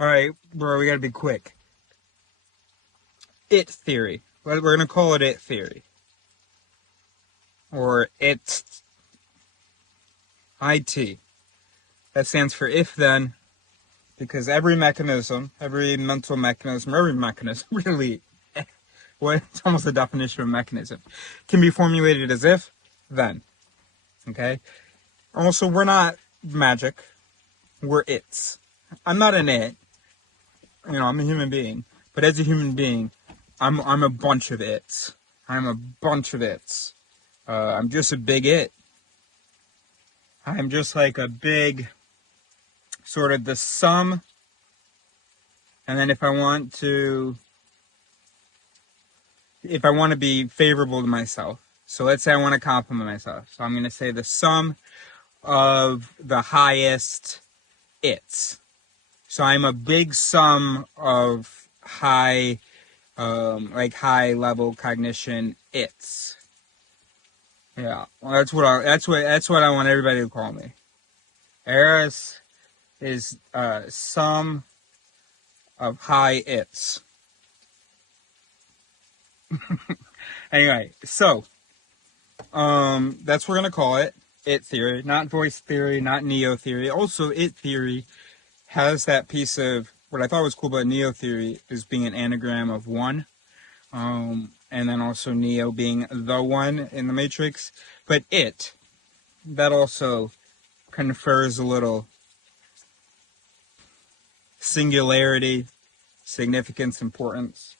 Alright, bro, we gotta be quick. It theory. We're gonna call it it theory. Or it. IT. That stands for if then, because every mechanism, every mental mechanism, every mechanism, really, it's almost the definition of mechanism, can be formulated as if, then. Okay? Also, we're not magic. We're its. I'm not an it. I'm a human being. But as a human being, I'm a bunch of its. I'm a bunch of its. I'm just a big it. I'm just like a big, sort of the sum. And then if I want to be favorable to myself, so let's say I want to compliment myself. So I'm going to say the sum of the highest its. So I'm a big sum of high level cognition its. Yeah, well, that's what I want everybody to call me. Eris is sum of high its. Anyway, so that's what we're gonna call it. It theory, not voice theory, not neo theory. Also, it theory has that piece of what I thought was cool about neo theory is being an anagram of one. And then also Neo being the one in the Matrix. But that also confers a little singularity, significance, importance.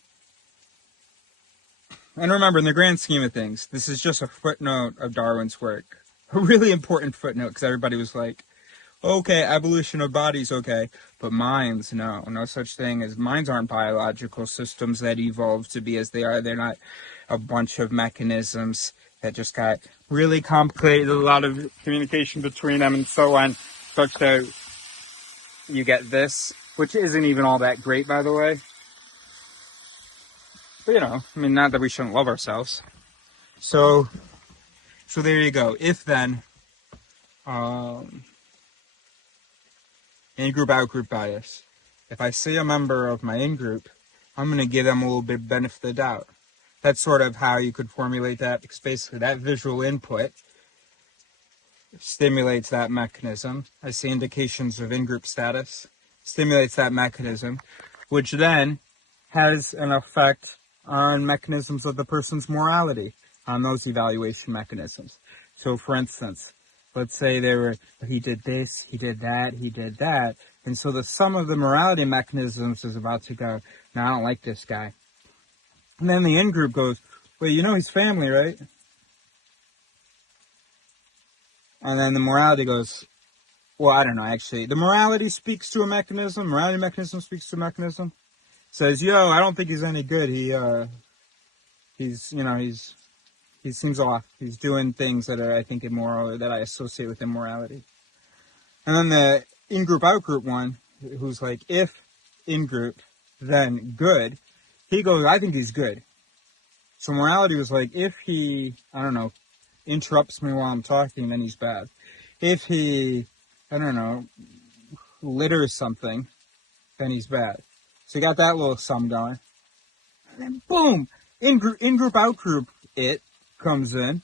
And remember, in the grand scheme of things, this is just a footnote of Darwin's work. A really important footnote, because everybody was like, okay, evolution of bodies, okay, but minds, no such thing as minds aren't biological systems that evolved to be as they are. They're not a bunch of mechanisms that just got really complicated, a lot of communication between them and so on, such that you get this, which isn't even all that great, by the way. But not that we shouldn't love ourselves. So there you go. If then, in-group, out-group bias. If I see a member of my in-group, I'm going to give them a little bit of benefit of the doubt. That's sort of how you could formulate that, because basically that visual input stimulates that mechanism. I see indications of in-group status, stimulates that mechanism, which then has an effect on mechanisms of the person's morality, on those evaluation mechanisms. So, for instance, let's say he did this, he did that, and so the sum of the morality mechanisms is about to go, no, I don't like this guy. And then the in-group goes, well, he's family, right? And then the morality goes, well, I don't know, actually. The morality speaks to a mechanism, morality mechanism speaks to a mechanism. Says, I don't think he's any good. He seems off. He's doing things that are, I think, immoral, or that I associate with immorality. And then the in-group, out-group one, who's like, if in-group, then good, he goes, I think he's good. So morality was like, if he, I don't know, interrupts me while I'm talking, then he's bad. If he, I don't know, litters something, then he's bad. So you got that little sum going. And then boom! In-group, out-group, it comes in.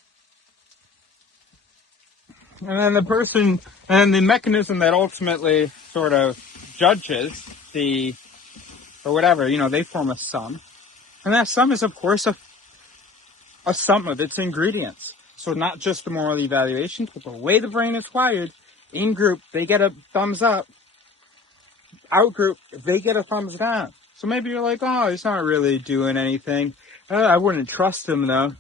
And then the mechanism that ultimately sort of judges or whatever, they form a sum. And that sum is, of course, a sum of its ingredients. So not just the moral evaluations, but the way the brain is wired. In-group, they get a thumbs up. Out-group, they get a thumbs down. So maybe you're like, oh, he's not really doing anything. I wouldn't trust him, though.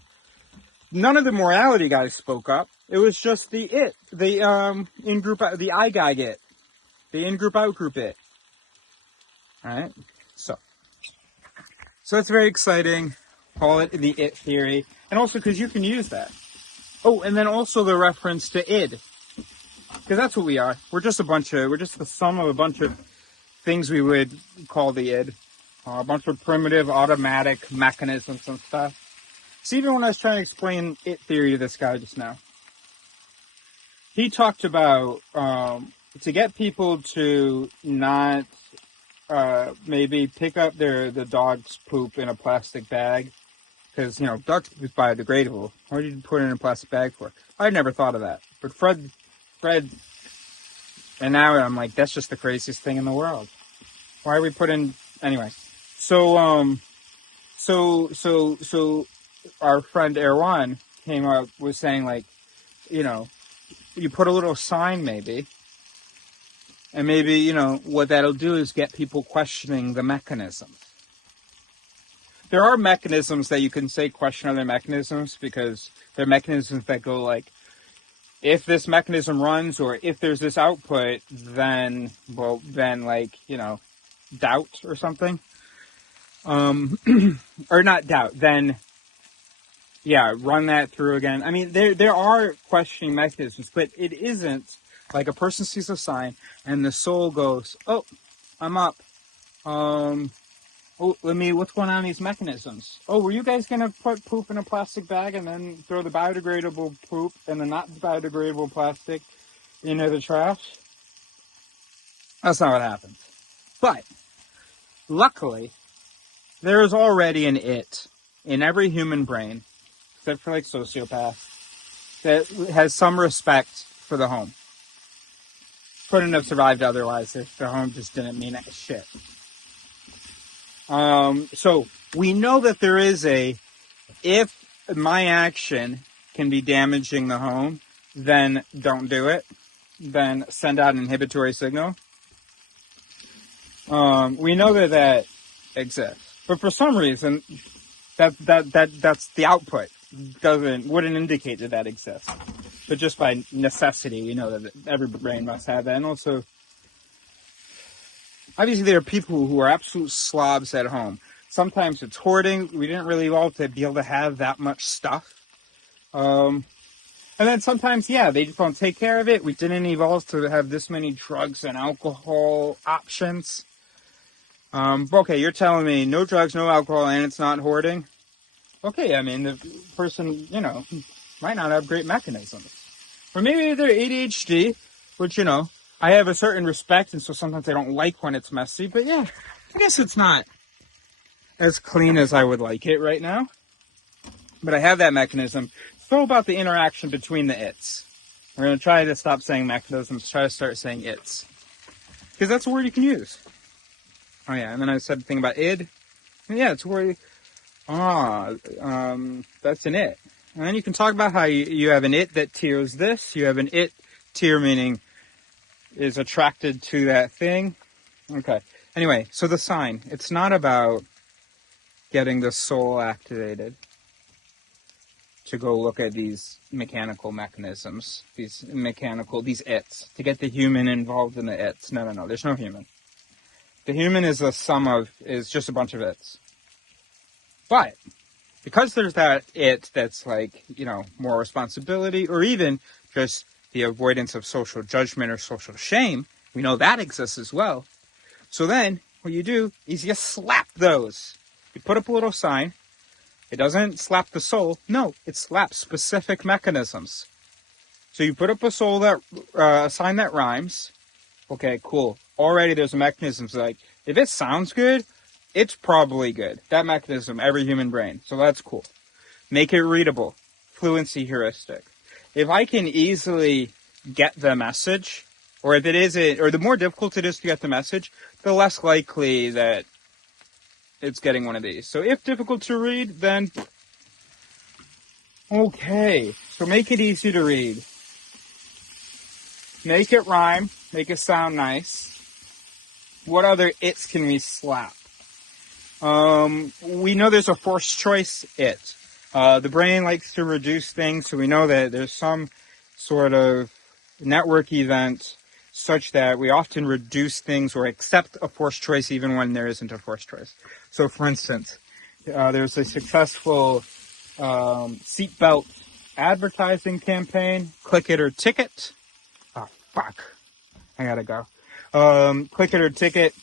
None of the morality guys spoke up. It was just the in-group, the I guy it. The in-group, out-group it. Alright? So that's very exciting. Call it the it theory. And also because you can use that. Oh, and then also the reference to id. Because that's what we are. We're just the sum of a bunch of things we would call the id. A bunch of primitive automatic mechanisms and stuff. So even when I was trying to explain it theory to this guy just now, he talked about to get people to not maybe pick up the dog's poop in a plastic bag. Because, dog poop is biodegradable. What did you put it in a plastic bag for? I'd never thought of that. But Fred, and now I'm like, that's just the craziest thing in the world. Why are we putting, anyway. So our friend Erwan came up, was saying like, you put a little sign maybe, and maybe, what that'll do is get people questioning the mechanisms. There are mechanisms that you can say question other mechanisms, because they're mechanisms that go like, if this mechanism runs or if there's this output, then like, doubt or something. Or not doubt, then, run that through again. I mean, there are questioning mechanisms, but it isn't like a person sees a sign and the soul goes, oh, I'm up. What's going on in these mechanisms? Oh, were you guys going to put poop in a plastic bag and then throw the biodegradable poop and the not biodegradable plastic into the trash? That's not what happens. But, luckily, there is already an it in every human brain, except for like sociopaths, that has some respect for the home. Couldn't have survived otherwise if the home just didn't mean shit. So we know that there is if my action can be damaging the home, then don't do it. Then send out an inhibitory signal. We know that exists, but for some reason, that's the output wouldn't indicate that exists. But just by necessity, we know that every brain must have that, and also, obviously, there are people who are absolute slobs at home. Sometimes it's hoarding. We didn't really evolve to be able to have that much stuff. And then sometimes, they just don't take care of it. We didn't evolve to have this many drugs and alcohol options. Okay, you're telling me no drugs, no alcohol, and it's not hoarding? Okay, I mean, the person, might not have great mechanisms. Or maybe they're ADHD, which, I have a certain respect, and so sometimes I don't like when it's messy. But I guess it's not as clean as I would like it right now. But I have that mechanism. It's all about the interaction between the its. We're going to try to stop saying mechanisms, try to start saying its. Because that's a word you can use. Oh yeah, and then I said the thing about id. It's a word. That's an it. And then you can talk about how you have an it that tiers this. You have an it tier meaning is attracted to that thing. Okay. Anyway, so the sign. It's not about getting the soul activated to go look at these mechanical mechanisms, these its, to get the human involved in the its. No, there's no human. The human is just a bunch of its. But, because there's that it that's like, more responsibility, or even just the avoidance of social judgment or social shame, we know that exists as well. So then, what you do is you slap those. You put up a little sign. It doesn't slap the soul. No, it slaps specific mechanisms. So you put up a sign that rhymes. Okay, cool. Already there's mechanisms like, if it sounds good, it's probably good. That mechanism, every human brain. So that's cool. Make it readable. Fluency heuristic. If I can easily get the message, or if it isn't, or the more difficult it is to get the message, the less likely that it's getting one of these. So if difficult to read, then okay. So make it easy to read. Make it rhyme. Make it sound nice. What other its can we slap? We know there's a forced choice it. The brain likes to reduce things, so we know that there's some sort of network event such that we often reduce things or accept a forced choice even when there isn't a forced choice. So, for instance, there's a successful seatbelt advertising campaign, Click It or Ticket. Oh, fuck. I gotta go. Click It or Ticket.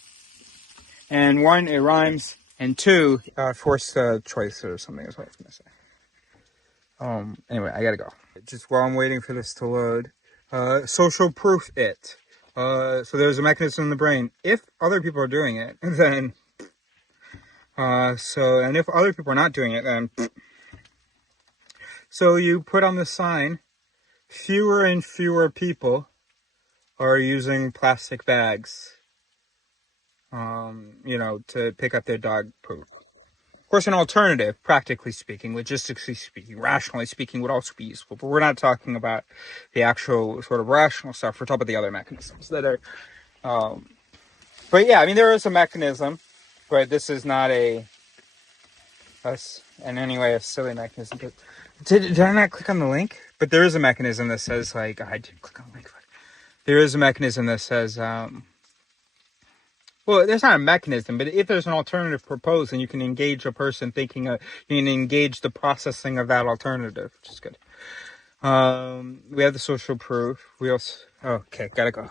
And one, it rhymes. And two, forced choice or something is what I was going to say. Anyway, I gotta go. Just while I'm waiting for this to load. Social proof it. So there's a mechanism in the brain. If other people are doing it, then and if other people are not doing it, then so you put on the sign, fewer and fewer people are using plastic bags, to pick up their dog poop. Of course, an alternative, practically speaking, logistically speaking, rationally speaking, would also be useful. But we're not talking about the actual sort of rational stuff. We're talking about the other mechanisms that are. But yeah, I mean, there is a mechanism, but this is not in any way a silly mechanism. But did I not click on the link? But there is a mechanism that says, like, I didn't click on the link. There is a mechanism that says, well, there's not a mechanism, but if there's an alternative proposed, then you can engage a person thinking, you can engage the processing of that alternative, which is good. We have the social proof. We also, okay, gotta go.